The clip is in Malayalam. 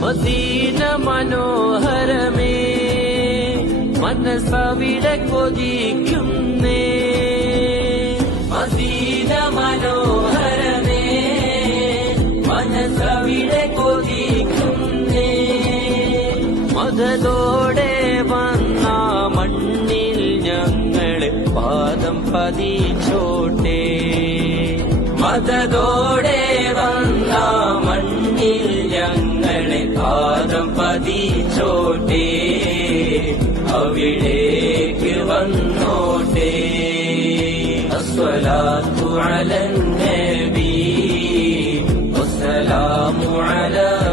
മദീന മനോഹരമേ, മനസ്സവിടെ കൊതിക്കുന്നേ. മദീന മനോഹരമേ, മനസ്സവിടെ കൊതിക്കുന്നേ. മദതോടെ വന്ന മണ്ണിൽ ഞങ്ങള് പാദം പതിച്ചോട്ടെ. മദതോടെ വന്ന മണ്ണിൽ ഞങ്ങളെ പാദം പതിച്ചോട്ടെ. അവിടേക്ക് വന്നോട്ടെ. അസ്സലാത്തു അലൻ നബി വസ്സലാമു അലാ